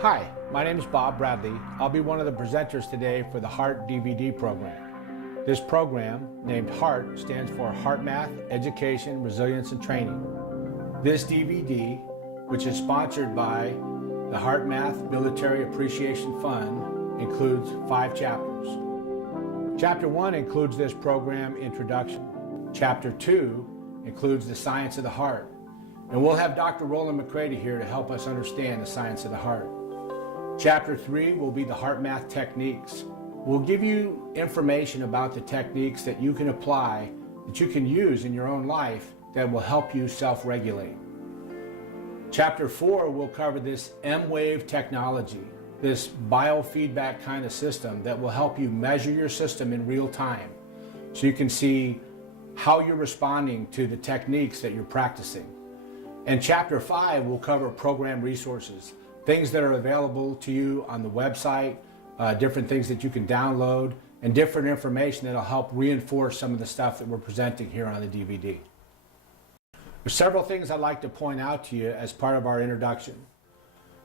Hi, my name is Bob Bradley. I'll be one of the presenters today for the Heart DVD program. This program, named Heart, stands for HeartMath Education, Resilience, and Training. This DVD, which is sponsored by the HeartMath Military Appreciation Fund, includes 5 chapters. Chapter 1 includes this program introduction. Chapter 2 includes the science of the heart. And we'll have Dr. Roland McCready here to help us understand the science of the heart. Chapter 3 will be the HeartMath techniques. We'll give you information about the techniques that you can apply, that you can use in your own life that will help you self-regulate. Chapter 4 will cover this M-Wave technology, this biofeedback kind of system that will help you measure your system in real time so you can see how you're responding to the techniques that you're practicing. And Chapter 5 will cover program resources, things that are available to you on the website, different things that you can download, and different information that will help reinforce some of the stuff that we're presenting here on the DVD. There's several things I'd like to point out to you as part of our introduction.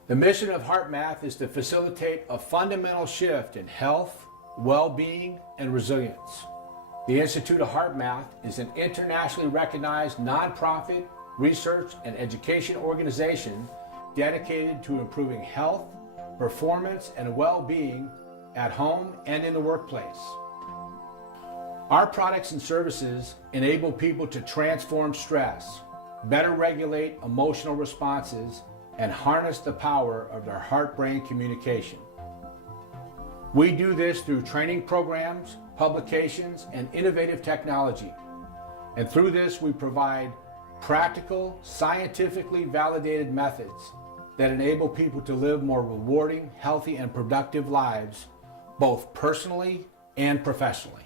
The mission of HeartMath is to facilitate a fundamental shift in health, well-being, and resilience. The Institute of HeartMath is an internationally recognized nonprofit research and education organization dedicated to improving health, performance, and well-being at home and in the workplace. Our products and services enable people to transform stress, better regulate emotional responses, and harness the power of their heart-brain communication. We do this through training programs, publications, and innovative technology. And through this, we provide practical, scientifically validated methods that enable people to live more rewarding, healthy, and productive lives, both personally and professionally.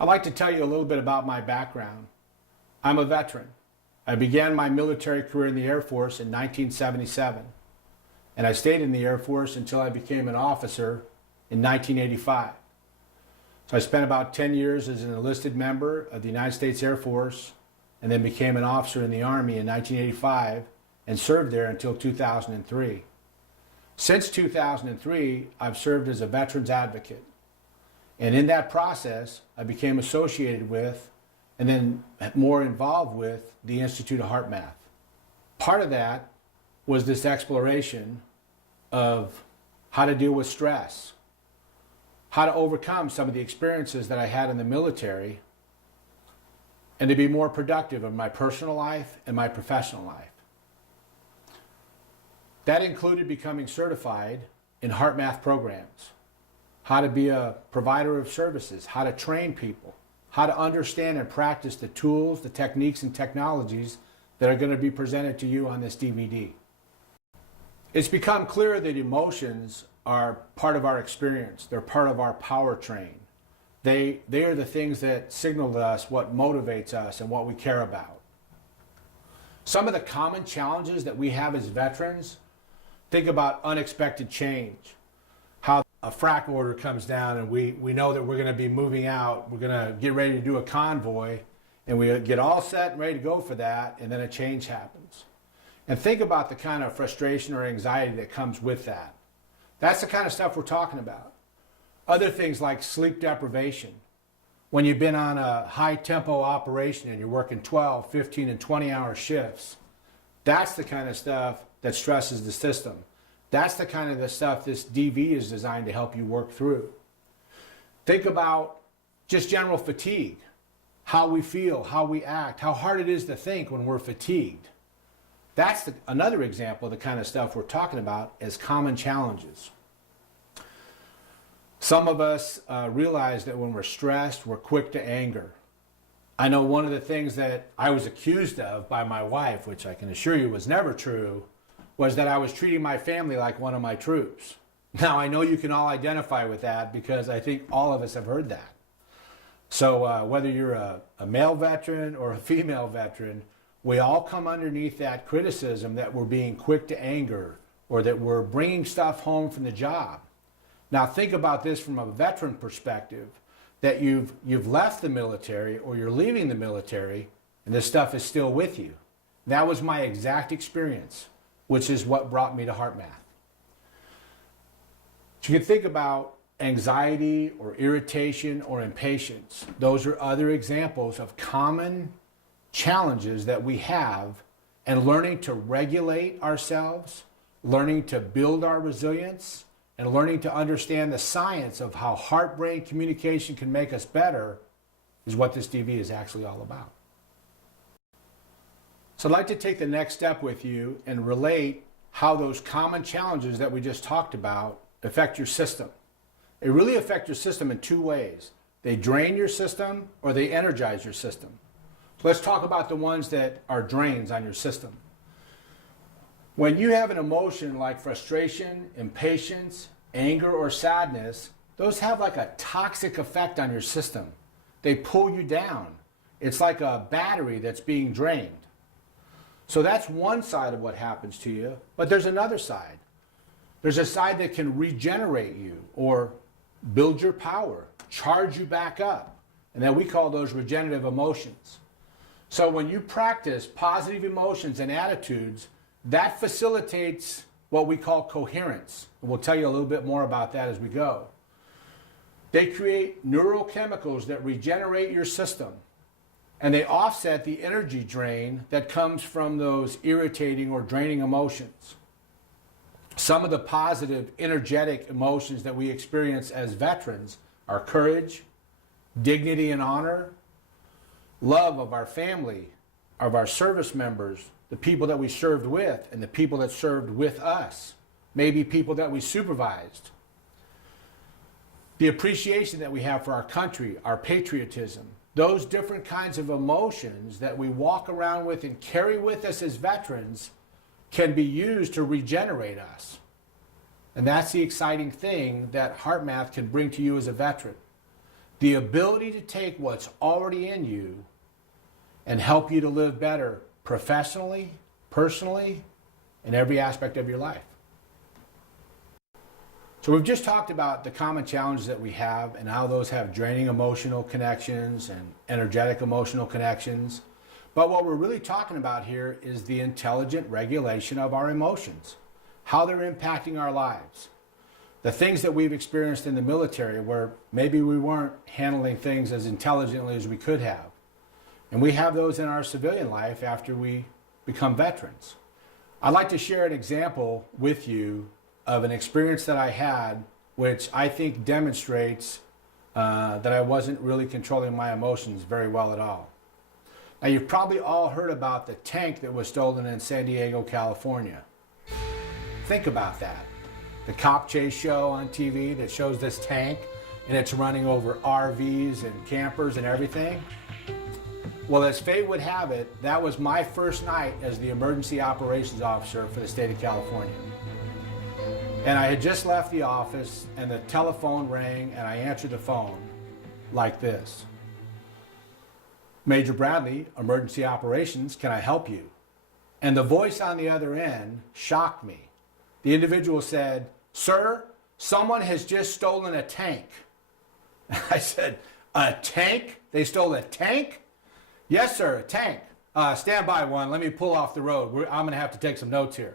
I'd like to tell you a little bit about my background. I'm a veteran. I began my military career in the Air Force in 1977, and I stayed in the Air Force until I became an officer in 1985. So I spent about 10 years as an enlisted member of the United States Air Force and then became an officer in the Army in 1985 and served there until 2003. Since 2003, I've served as a veterans advocate. And in that process, I became associated with and then more involved with the Institute of HeartMath. Part of that was this exploration of how to deal with stress, how to overcome some of the experiences that I had in the military, and to be more productive in my personal life and my professional life. That included becoming certified in HeartMath programs, how to be a provider of services, how to train people, how to understand and practice the tools, the techniques, and technologies that are going to be presented to you on this DVD. It's become clear that emotions are part of our experience. They're part of our powertrain. They are the things that signal to us what motivates us and what we care about. Some of the common challenges that we have as veterans, think about unexpected change. How a frac order comes down and we know that we're going to be moving out, we're going to get ready to do a convoy, and we get all set and ready to go for that, and then a change happens. And think about the kind of frustration or anxiety that comes with that. That's the kind of stuff we're talking about. Other things like sleep deprivation. When you've been on a high tempo operation and you're working 12, 15, and 20-hour shifts, that's the kind of stuff that stresses the system. That's the kind of the stuff this DV is designed to help you work through. Think about just general fatigue, how we feel, how we act, how hard it is to think when we're fatigued. That's another example of the kind of stuff we're talking about as common challenges. Some of us realize that when we're stressed, we're quick to anger. I know one of the things that I was accused of by my wife, which I can assure you was never true, was that I was treating my family like one of my troops. Now, I know you can all identify with that because I think all of us have heard that. So whether you're a male veteran or a female veteran, we all come underneath that criticism that we're being quick to anger or that we're bringing stuff home from the job. Now think about this from a veteran perspective, that you've left the military or you're leaving the military and this stuff is still with you. That was my exact experience. which is what brought me to HeartMath. So you can think about anxiety or irritation or impatience. Those are other examples of common challenges that we have, and learning to regulate ourselves, learning to build our resilience, and learning to understand the science of how heart-brain communication can make us better is what this DV is actually all about. So I'd like to take the next step with you and relate how those common challenges that we just talked about affect your system. They really affect your system in two ways. They drain your system or they energize your system. So let's talk about the ones that are drains on your system. When you have an emotion like frustration, impatience, anger, or sadness, those have like a toxic effect on your system. They pull you down. It's like a battery that's being drained. So that's one side of what happens to you, but there's another side. There's a side that can regenerate you or build your power, charge you back up, and then we call those regenerative emotions. So when you practice positive emotions and attitudes, that facilitates what we call coherence. And we'll tell you a little bit more about that as we go. They create neurochemicals that regenerate your system, and they offset the energy drain that comes from those irritating or draining emotions. Some of the positive, energetic emotions that we experience as veterans are courage, dignity and honor, love of our family, of our service members, the people that we served with, and the people that served with us, maybe people that we supervised. The appreciation that we have for our country, our patriotism, those different kinds of emotions that we walk around with and carry with us as veterans can be used to regenerate us. And that's the exciting thing that HeartMath can bring to you as a veteran. The ability to take what's already in you and help you to live better professionally, personally, in every aspect of your life. So we've just talked about the common challenges that we have and how those have draining emotional connections and energetic emotional connections. But what we're really talking about here is the intelligent regulation of our emotions, how they're impacting our lives. The things that we've experienced in the military where maybe we weren't handling things as intelligently as we could have. And we have those in our civilian life after we become veterans. I'd like to share an example with you of an experience that I had, which I think demonstrates that I wasn't really controlling my emotions very well at all. Now, you've probably all heard about the tank that was stolen in San Diego, California. Think about that. The cop chase show on TV that shows this tank and it's running over RVs and campers and everything. Well, as fate would have it, that was my first night as the emergency operations officer for the state of California. And I had just left the office and the telephone rang and I answered the phone like this. Major Bradley, emergency operations, can I help you? And the voice on the other end shocked me. The individual said, "Sir, someone has just stolen a tank." I said, "A tank? They stole a tank?" "Yes, sir, a tank. Stand by one. Let me pull off the road. I'm going to have to take some notes here."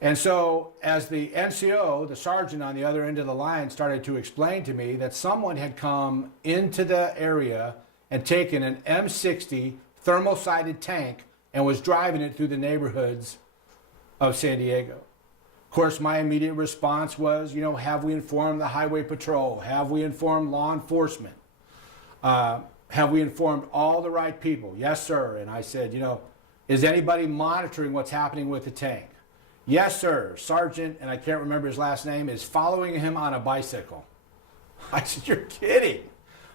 And so as the NCO, the sergeant on the other end of the line, started to explain to me that someone had come into the area and taken an M60 thermal-sided tank and was driving it through the neighborhoods of San Diego. Of course, my immediate response was, have we informed the highway patrol? Have we informed law enforcement? Have we informed all the right people? Yes, sir. And I said, is anybody monitoring what's happening with the tank? Yes, sir. Sergeant, and I can't remember his last name, is following him on a bicycle. I said, "You're kidding."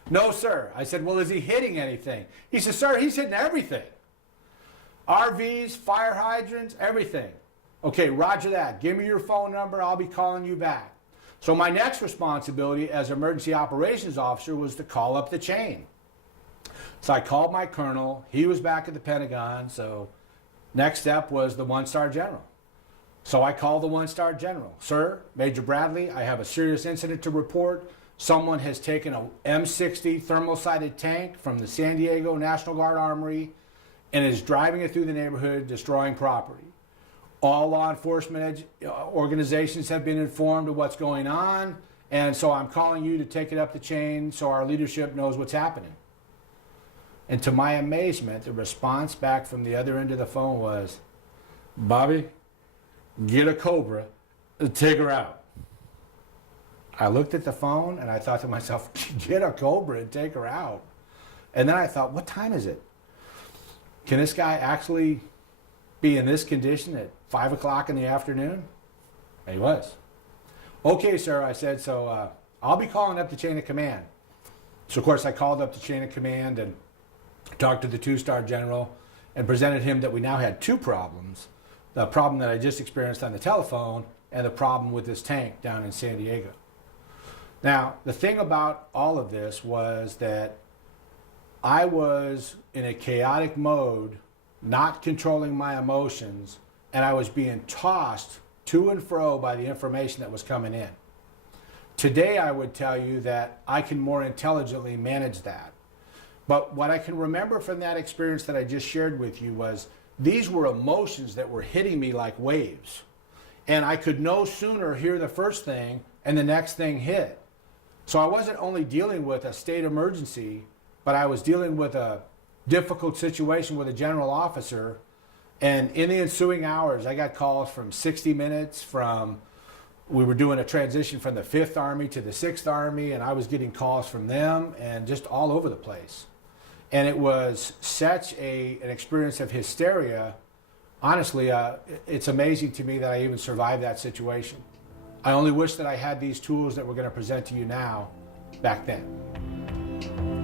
"No, sir." I said, "Well, is he hitting anything?" He said, "Sir, he's hitting everything. RVs, fire hydrants, everything." "Okay, roger that. Give me your phone number. I'll be calling you back." So my next responsibility as emergency operations officer was to call up the chain. So I called my colonel. He was back at the Pentagon. So next step was the one-star general. So I called the one-star general. "Sir, Major Bradley, I have a serious incident to report. Someone has taken a M60 thermal-sided tank from the San Diego National Guard Armory and is driving it through the neighborhood, destroying property. All law enforcement organizations have been informed of what's going on, and so I'm calling you to take it up the chain so our leadership knows what's happening. And to my amazement, the response back from the other end of the phone was, Bobby, get a Cobra and take her out. I looked at the phone and I thought to myself, get a Cobra and take her out. And then I thought, what time is it? Can this guy actually be in this condition at 5 o'clock in the afternoon? And he was. Okay, sir, I said, so I'll be calling up the chain of command. So, of course, I called up the chain of command and talked to the two-star general and presented him that we now had two problems. The problem that I just experienced on the telephone and the problem with this tank down in San Diego. Now, the thing about all of this was that I was in a chaotic mode, not controlling my emotions, and I was being tossed to and fro by the information that was coming in. Today, I would tell you that I can more intelligently manage that. But what I can remember from that experience that I just shared with you was these were emotions that were hitting me like waves. And I could no sooner hear the first thing and the next thing hit. So I wasn't only dealing with a state emergency, but I was dealing with a difficult situation with a general officer. And in the ensuing hours, I got calls from 60 Minutes, we were doing a transition from the 5th Army to the 6th Army, and I was getting calls from them and just all over the place. And it was such an experience of hysteria. Honestly, it's amazing to me that I even survived that situation. I only wish that I had these tools that we're going to present to you now back then.